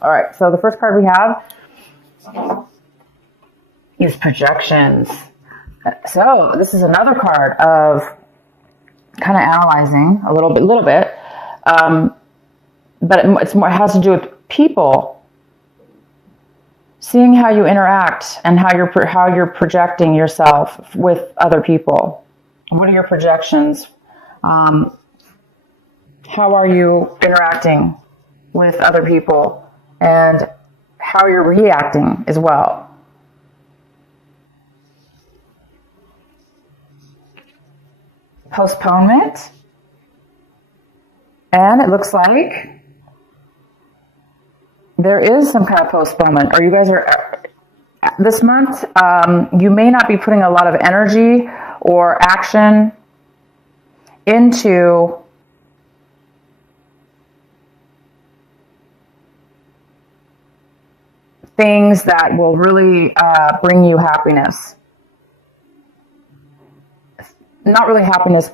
All right, so the first card we have is projections. So this is another card of kind of analyzing a little bit. But it has to do with people, seeing how you interact and how you're projecting yourself with other people. What are your projections? How are you interacting with other people, and how you're reacting as well. Postponement, and it looks like there is some kind of postponement, or you guys are, this month, you may not be putting a lot of energy or action into things that will really bring you happiness. Not really happiness.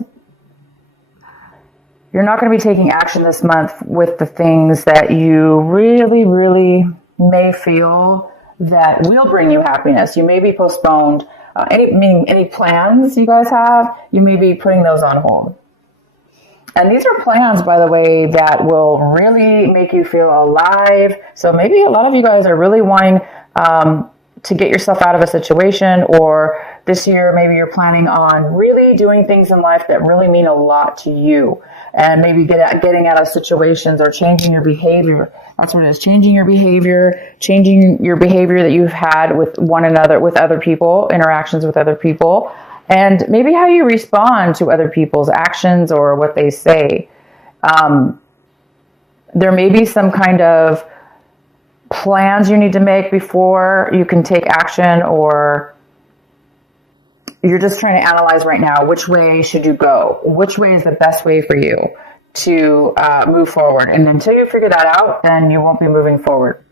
You're not going to be taking action this month with the things that you really, really may feel that will bring you happiness. You may be postponed. Any plans you guys have, you may be putting those on hold. And these are plans, by the way, that will really make you feel alive. So maybe a lot of you guys are really wanting to get yourself out of a situation, or this year maybe you're planning on really doing things in life that really mean a lot to you, and maybe getting out of situations or changing your behavior. That's what it is, changing your behavior that you've had with one another, with other people, interactions with other people, and maybe how you respond to other people's actions or what they say. There may be some kind of plans you need to make before you can take action, or you're just trying to analyze right now, which way should you go? Which way is the best way for you to move forward? And until you figure that out, then you won't be moving forward.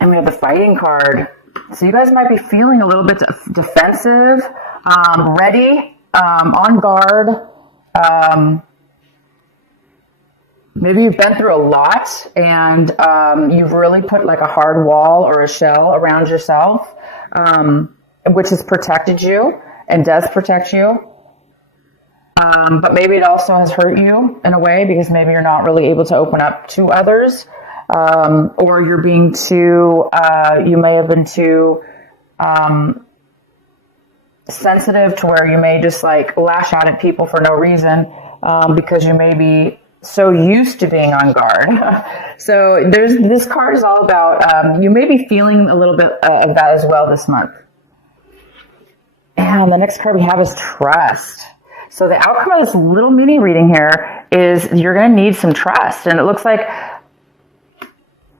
And we have the fighting card. So you guys might be feeling a little bit defensive, ready, on guard. Maybe you've been through a lot, and you've really put like a hard wall or a shell around yourself, which has protected you and does protect you. But maybe it also has hurt you in a way, because maybe you're not really able to open up to others, or you're being too, you may have been too sensitive to where you may just like lash out at people for no reason, because you may be so used to being on guard. So this card is all about, you may be feeling a little bit of that as well this month. And the next card we have is trust. So the outcome of this little mini reading here is you're going to need some trust. And it looks like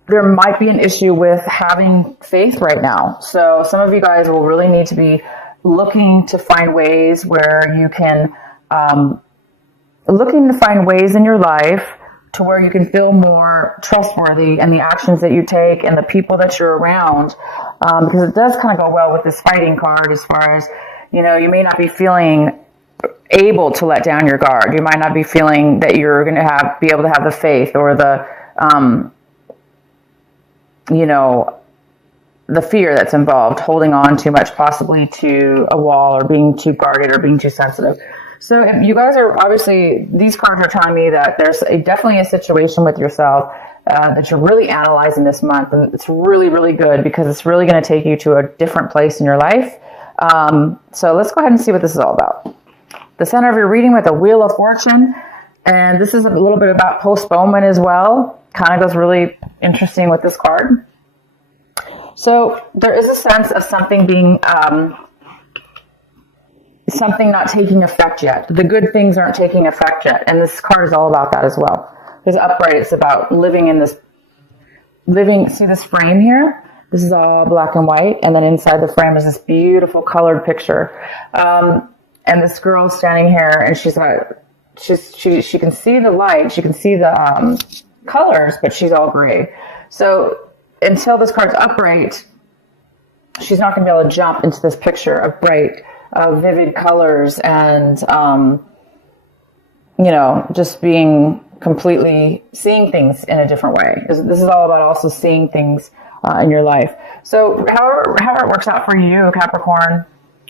there might be an issue with having faith right now. So some of you guys will really need to be looking to find ways where you can, looking to find ways in your life to where you can feel more trustworthy in the actions that you take and the people that you're around, because it does kind of go well with this fighting card as far as, you know, you may not be feeling able to let down your guard. You might not be feeling that you're going to be able to have the faith or the, the fear that's involved, holding on too much possibly to a wall, or being too guarded, or being too sensitive. So if you guys are, obviously, these cards are telling me that there's definitely a situation with yourself that you're really analyzing this month. And it's really, really good, because it's really going to take you to a different place in your life. So let's go ahead and see what this is all about. The center of your reading with a Wheel of Fortune. And this is a little bit about postponement as well. Kind of goes really interesting with this card. So there is a sense of something being... something not taking effect yet. The good things aren't taking effect yet. And this card is all about that as well. Because upright, it's about see this frame here? This is all black and white. And then inside the frame is this beautiful colored picture. And this girl's standing here, and she can see the light. She can see the colors, but she's all gray. So until this card's upright, she's not going to be able to jump into this picture of bright, vivid colors and, just being completely seeing things in a different way. This is all about also seeing things in your life. So however it works out for you, Capricorn,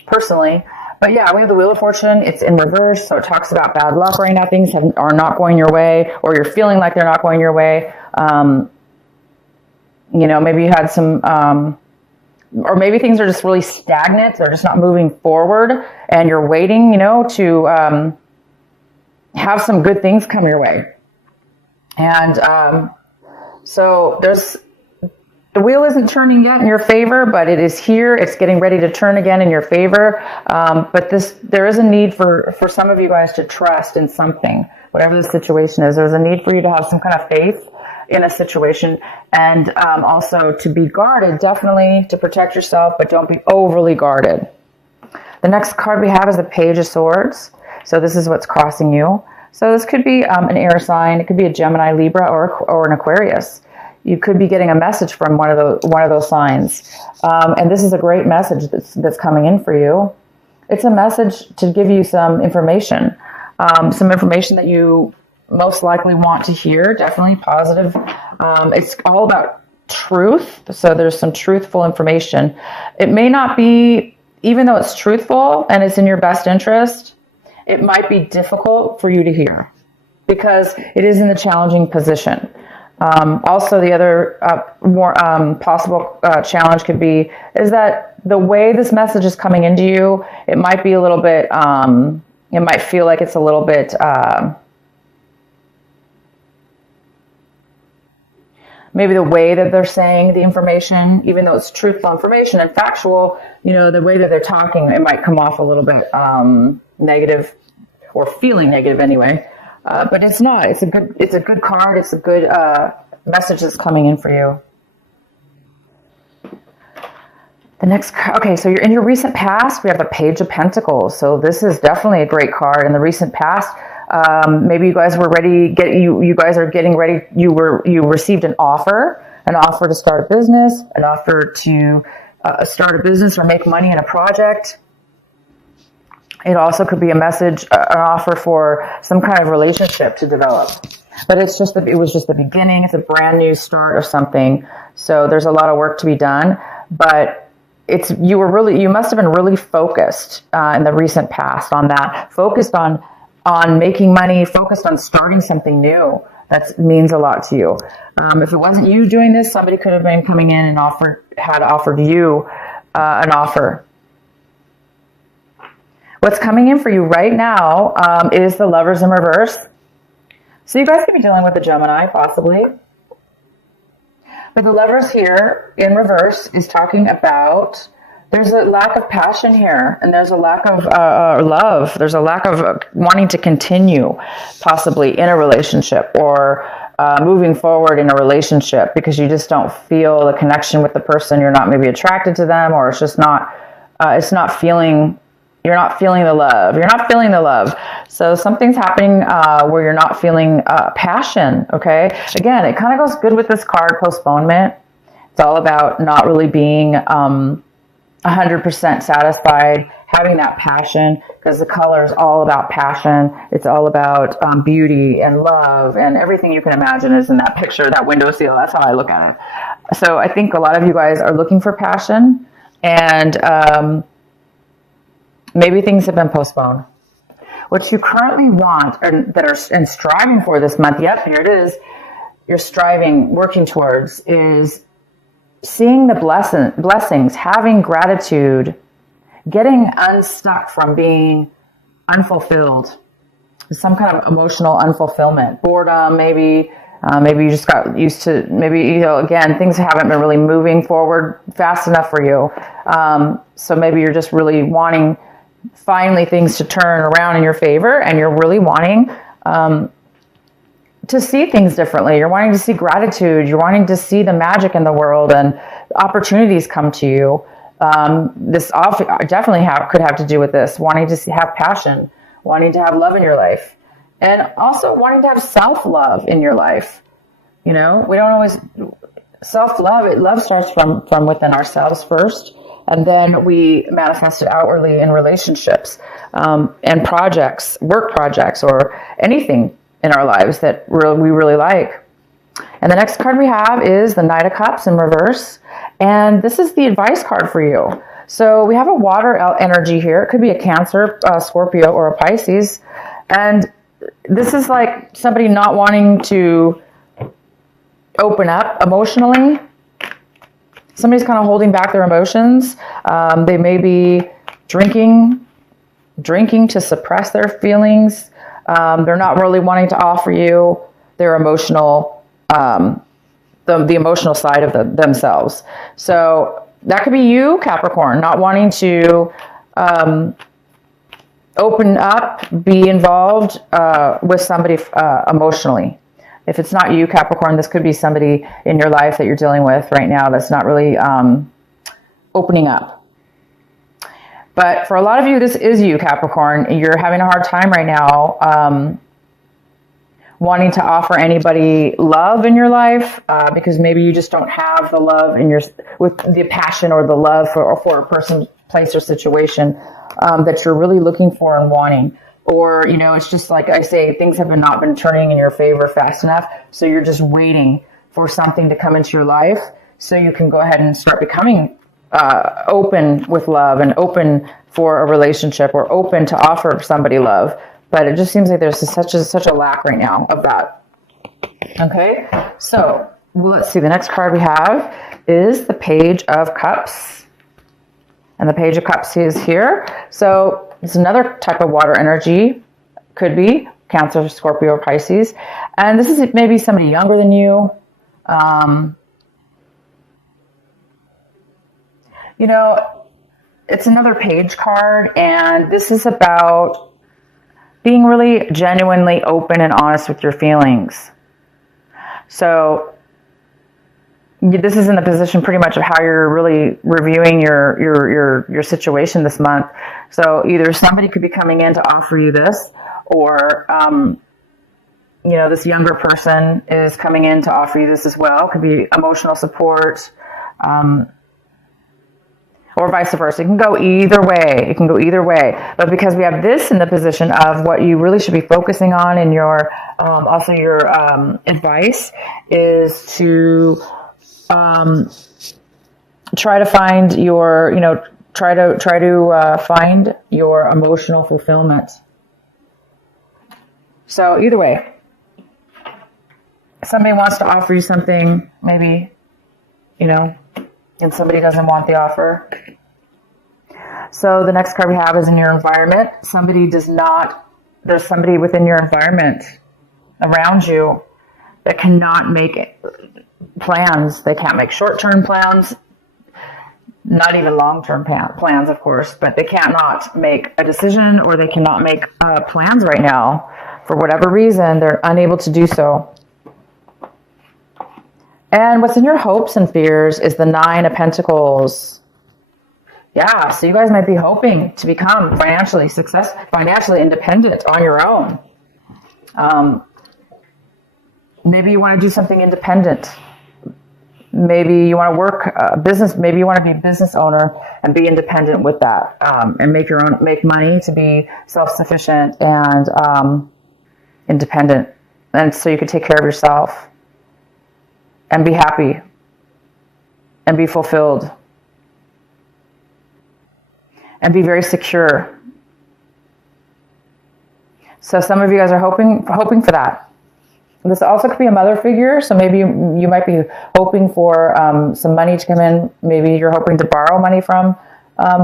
personally. But yeah, we have the Wheel of Fortune. It's in reverse, so it talks about bad luck right now. Things are not going your way, or you're feeling like they're not going your way. Maybe you had some, or maybe things are just really stagnant. They're just not moving forward, and you're waiting, to have some good things come your way. And so the wheel isn't turning yet in your favor, but it is here. It's getting ready to turn again in your favor. But there is a need for some of you guys to trust in something, whatever the situation is. There's a need for you to have some kind of faith in a situation, and also to be guarded, definitely to protect yourself, but don't be overly guarded. The next card we have is the Page of Swords. So this is what's crossing you. So this could be an air sign. It could be a Gemini, Libra, or an Aquarius. You could be getting a message from one of those signs. And this is a great message that's coming in for you. It's a message to give you some information that you most likely want to hear, definitely positive. It's all about truth. So there's some truthful information. It may not be, even though it's truthful and it's in your best interest, it might be difficult for you to hear because it is in a challenging position. Also, the other more possible challenge could be is that the way this message is coming into you, it might be a little bit, it might feel like it's a little bit, maybe the way that they're saying the information, even though it's truthful information and factual, the way that they're talking, it might come off a little bit negative, or feeling negative anyway. But it's not. It's a good card. It's a good message that's coming in for you. The next, okay, so you're in your recent past. We have the Page of Pentacles. So this is definitely a great card. In the recent past, maybe you guys were ready. You guys are getting ready. You received an offer to start a business, an offer to start a business or make money in a project. It also could be a message, an offer for some kind of relationship to develop. But it was just the beginning. It's a brand new start of something. So there's a lot of work to be done. But you must have been really focused in the recent past on that. Focused on making money, focused on starting something new. That means a lot to you. If it wasn't you doing this, somebody could have been coming in and had offered you an offer. What's coming in for you right now is the Lovers in reverse. So you guys could be dealing with a Gemini, possibly. But the Lovers here in reverse is talking about there's a lack of passion here, and there's a lack of love. There's a lack of wanting to continue, possibly in a relationship or moving forward in a relationship because you just don't feel the connection with the person. You're not maybe attracted to them, or it's just not. You're not feeling the love. You're not feeling the love. So something's happening where you're not feeling passion, okay? Again, it kind of goes good with this card, postponement. It's all about not really being 100% satisfied, having that passion, because the color is all about passion. It's all about beauty and love, and everything you can imagine is in that picture, that windowsill. That's how I look at it. So I think a lot of you guys are looking for passion, and maybe things have been postponed. What you currently want and striving for this month, yep, here it is, you're striving, working towards, is seeing the blessings, having gratitude, getting unstuck from being unfulfilled, some kind of emotional unfulfillment, boredom, maybe you just got used to, maybe, again, things haven't been really moving forward fast enough for you. So maybe you're just really wanting finally things to turn around in your favor, and you're really wanting to see things differently. You're wanting to see gratitude. You're wanting to see the magic in the world, and opportunities come to you. This definitely could have to do with this, wanting to have passion, wanting to have love in your life, and also wanting to have self-love in your life. We don't always self-love. Love starts from within ourselves first. And then we manifest it outwardly in relationships and projects, work projects, or anything. in our lives that we really like. And the next card we have is the Knight of Cups in reverse. And this is the advice card for you. So we have a water energy here. It could be a Cancer, Scorpio, or a Pisces. And this is like somebody not wanting to open up emotionally. Somebody's kind of holding back their emotions. They may be drinking to suppress their feelings. They're not really wanting to offer you their emotional, the emotional side of themselves. So that could be you, Capricorn, not wanting to open up, be involved with somebody emotionally. If it's not you, Capricorn, this could be somebody in your life that you're dealing with right now that's not really opening up. But for a lot of you, this is you, Capricorn. You're having a hard time right now wanting to offer anybody love in your life because maybe you just don't have the love with the passion or the love for a person, place, or situation that you're really looking for and wanting. Or, it's just like I say, things have not been turning in your favor fast enough. So you're just waiting for something to come into your life so you can go ahead and start becoming open with love and open for a relationship or open to offer somebody love. But it just seems like there's such a lack right now of that. Okay, so let's see. The next card we have is the Page of Cups. And the Page of Cups is here. So it's another type of water energy. Could be Cancer, Scorpio, or Pisces. And this is maybe somebody younger than you. It's another page card. And this is about being really genuinely open and honest with your feelings. So this is in the position pretty much of how you're really reviewing your situation this month. So either somebody could be coming in to offer you this, or this younger person is coming in to offer you this as well. It could be emotional support, or vice versa. It can go either way. But because we have this in the position of what you really should be focusing on in your also your advice is to try to find your, try to find your emotional fulfillment. So either way, somebody wants to offer you something, maybe, and somebody doesn't want the offer. So the next card we have is in your environment. There's somebody within your environment around you that cannot make plans. They can't make short-term plans, not even long-term plans, of course, but they cannot make a decision, or they cannot make plans right now. For whatever reason, they're unable to do so. And what's in your hopes and fears is the Nine of Pentacles. Yeah, so you guys might be hoping to become financially independent on your own. Maybe you want to do something independent. Maybe you want to work business. Maybe you want to be a business owner and be independent with that, and make money to be self-sufficient and independent, and so you can take care of yourself and be happy and be fulfilled and be very secure. So some of you guys are hoping for that. This also could be a mother figure, so maybe you might be hoping for some money to come in. Maybe you're hoping to borrow money from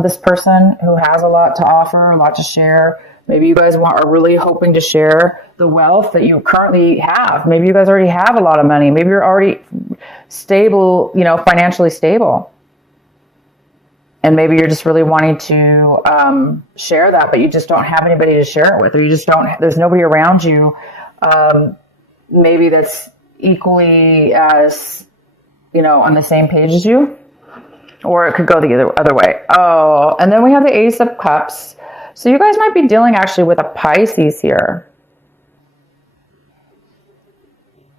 this person who has a lot to offer, a lot to share. Maybe you guys are really hoping to share the wealth that you currently have. Maybe you guys already have a lot of money. Maybe you're already stable, financially stable. And maybe you're just really wanting to share that, but you just don't have anybody to share it with, or there's nobody around you. Maybe that's equally as, on the same page as you, or it could go the other way. Oh, and then we have the Ace of Cups. So you guys might be dealing actually with a Pisces here,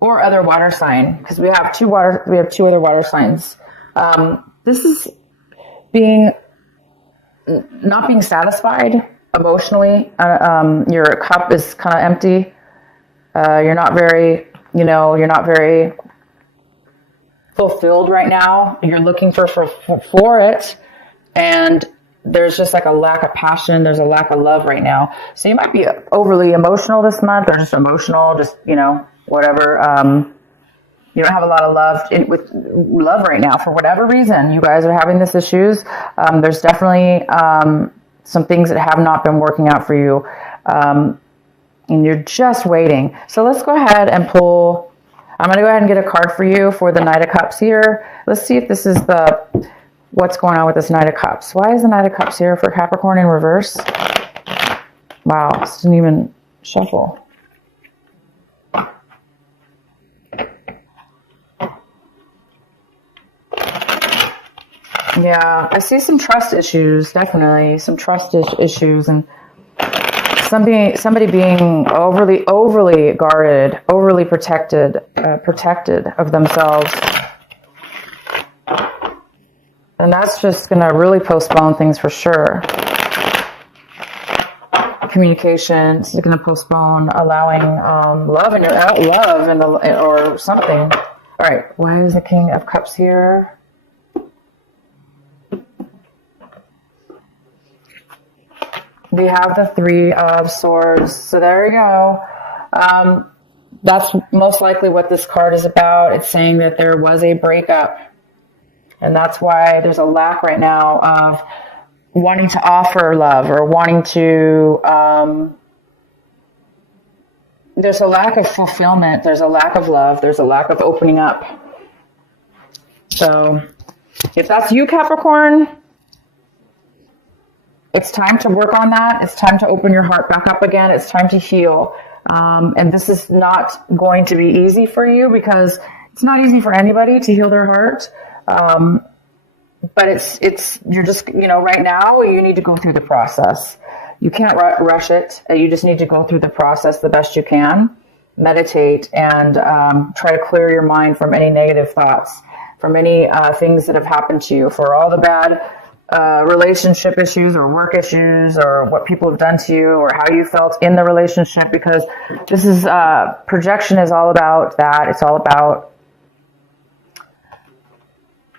or other water sign, because we have two other water signs. This is not being satisfied emotionally. Your cup is kind of empty. You're not very, you're not very fulfilled right now. You're looking for it. And there's just like a lack of passion. There's a lack of love right now. So you might be overly emotional this month, or just emotional, just, whatever. You don't have a lot of with love right now for whatever reason. You guys are having this issues. There's definitely some things that have not been working out for you. And you're just waiting. So let's go ahead and pull. I'm going to go ahead and get a card for you for the Knight of Cups here. Let's see if this is what's going on with this Knight of Cups. Why is the Knight of Cups here for Capricorn in reverse? Wow, this didn't even shuffle. Yeah, I see some trust issues, definitely some trust issues, and somebody being overly guarded, overly protected of themselves. And that's just going to really postpone things for sure. Communication is going to postpone allowing love or something. All right, why is the King of Cups here? We have the Three of Swords. So there we go. That's most likely what this card is about. It's saying that there was a breakup. And that's why there's a lack right now of wanting to offer love or wanting to... there's a lack of fulfillment. There's a lack of love. There's a lack of opening up. So if that's you, Capricorn... it's time to work on that. It's time to open your heart back up again. It's time to heal. And this is not going to be easy for you because it's not easy for anybody to heal their heart. But you're just, right now you need to go through the process. You can't rush it. You just need to go through the process the best you can. Meditate and try to clear your mind from any negative thoughts, from any things that have happened to you, for all the bad relationship issues or work issues or what people have done to you or how you felt in the relationship, because this is projection is all about that. It's all about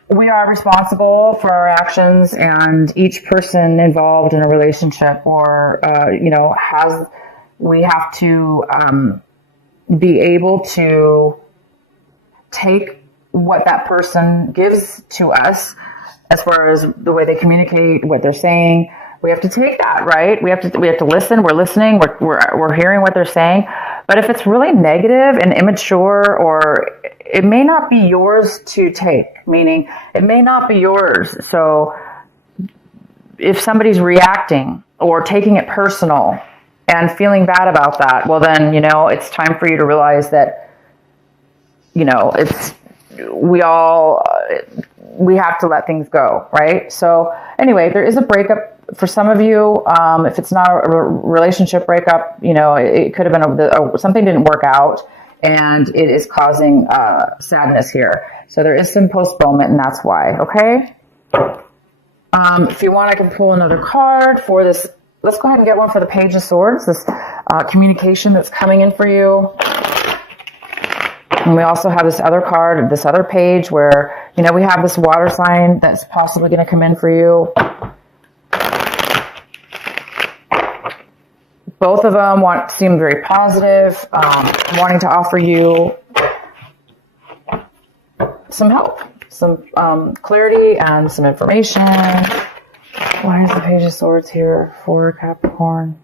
we are responsible for our actions, and each person involved in a relationship or we have to be able to take what that person gives to us as far as the way they communicate, what they're saying. We have to take that, right? We have to listen. We're listening. We're hearing what they're saying. But if it's really negative and immature, or it may not be yours to take, meaning it may not be yours. So if somebody's reacting or taking it personal and feeling bad about that, well then, it's time for you to realize that, we have to let things go, right? So anyway, there is a breakup for some of you. If it's not a relationship breakup, it could have been something didn't work out, and it is causing sadness here. So there is some postponement, and that's why. Okay. If you want, I can pull another card for this. Let's go ahead and get one for the Page of Swords. This communication that's coming in for you. And we also have this other card, this other page where, we have this water sign that's possibly going to come in for you. Both of them seem very positive, wanting to offer you some help, some clarity and some information. Why is the Page of Swords here for Capricorn?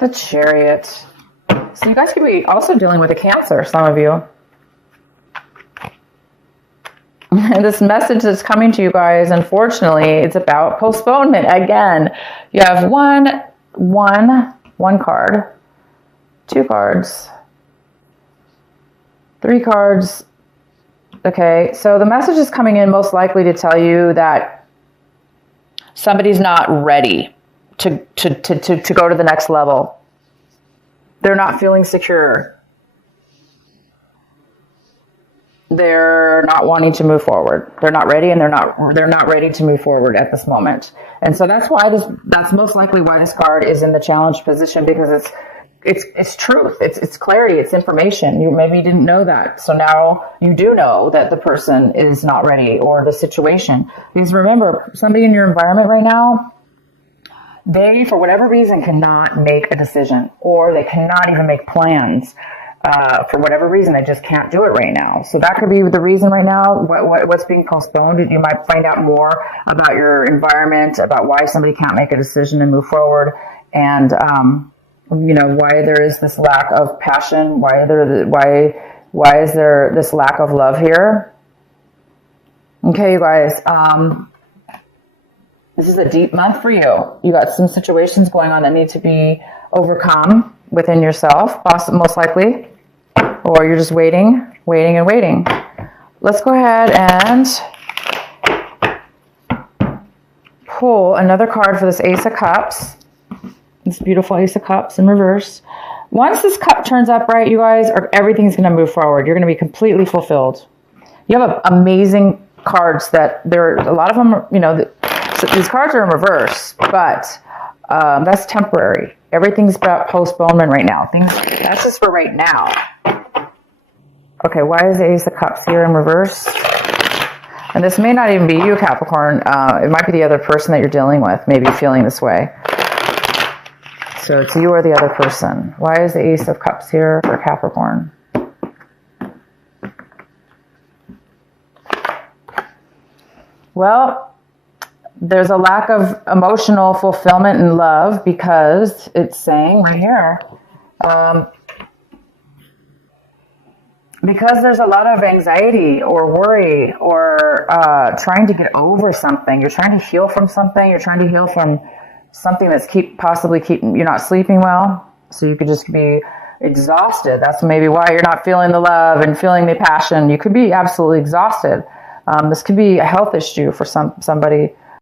The Chariot. So you guys could be also dealing with a Cancer, some of you. And this message that's coming to you guys, unfortunately, it's about postponement. Again, you have one card, 2 cards, 3 cards. Okay, so the message is coming in most likely to tell you that somebody's not ready to go to the next level. They're not feeling secure. they're not wanting to move forward. They're not ready, and they're not ready to move forward at this moment. And so that's most likely why this card is in the challenge position, because it's truth. It's clarity. It's information. You maybe didn't know that. So now you do know that the person is not ready, or the situation. Because remember, somebody in your environment right now, they, for whatever reason, cannot make a decision, or they cannot even make plans. For whatever reason, they just can't do it right now. So that could be the reason right now, what's being postponed. You might find out more about your environment, about why somebody can't make a decision and move forward, and why there is this lack of passion, why is there this lack of love here. Okay, you guys, this is a deep month for you. You got some situations going on that need to be overcome within yourself, most likely, or you're just waiting. Let's go ahead and pull another card for this Ace of Cups. This beautiful Ace of Cups in reverse. Once this cup turns upright, you guys, everything's going to move forward. You're going to be completely fulfilled. You have amazing cards that a lot of them, so these cards are in reverse, but that's temporary. Everything's about postponement right now. That's just for right now. Okay, why is the Ace of Cups here in reverse? And this may not even be you, Capricorn. It might be the other person that you're dealing with, maybe feeling this way. So it's you or the other person. Why is the Ace of Cups here for Capricorn? Well, there's a lack of emotional fulfillment and love, because it's saying right here, because there's a lot of anxiety or worry or trying to get over something. You're trying to heal from something. You're trying to heal from something that's possibly keeping you're not sleeping well. So you could just be exhausted. That's maybe why you're not feeling the love and feeling the passion. You could be absolutely exhausted. This could be a health issue for somebody.